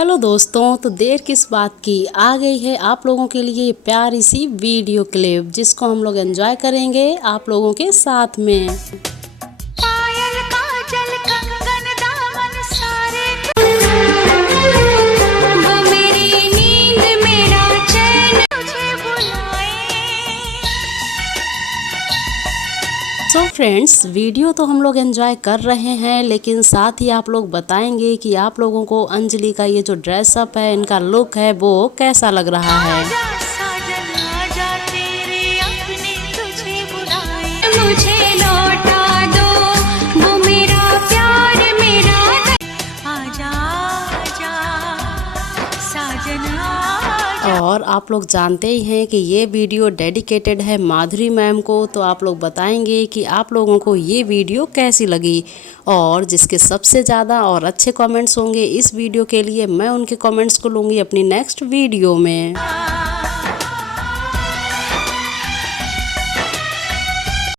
Hello दोस्तों, तो देर किस बात की, आ गई है आप लोगों के लिए ये प्यारी सी वीडियो क्लिप जिसको हम लोग एंजॉय करेंगे आप लोगों के साथ में। पायल काजल कंगन दामन सारे वो मेरी नींद मेरा चैन तुझे बुलाए। सो फ्रेंड्स, वीडियो तो हम लोग एंजॉय कर रहे हैं, लेकिन साथ ही आप लोग बताएंगे कि आप लोगों को अंजलि का ये जो ड्रेसअप है, इनका लुक है, वो कैसा लग रहा है। आजा साजन आजा तेरे अपने तुझे बुलाए। मुझे लौटा दो वो मेरा प्यार मेरा आजा आजा साजन आजा। और आप लोग जानते ही हैं कि ये वीडियो डेडिकेटेड है माधुरी मैम को, तो आप लोग बताएंगे कि आप लोगों को ये वीडियो कैसी लगी। और जिसके सबसे ज़्यादा और अच्छे कमेंट्स होंगे इस वीडियो के लिए, मैं उनके कमेंट्स को लूँगी अपनी नेक्स्ट वीडियो में।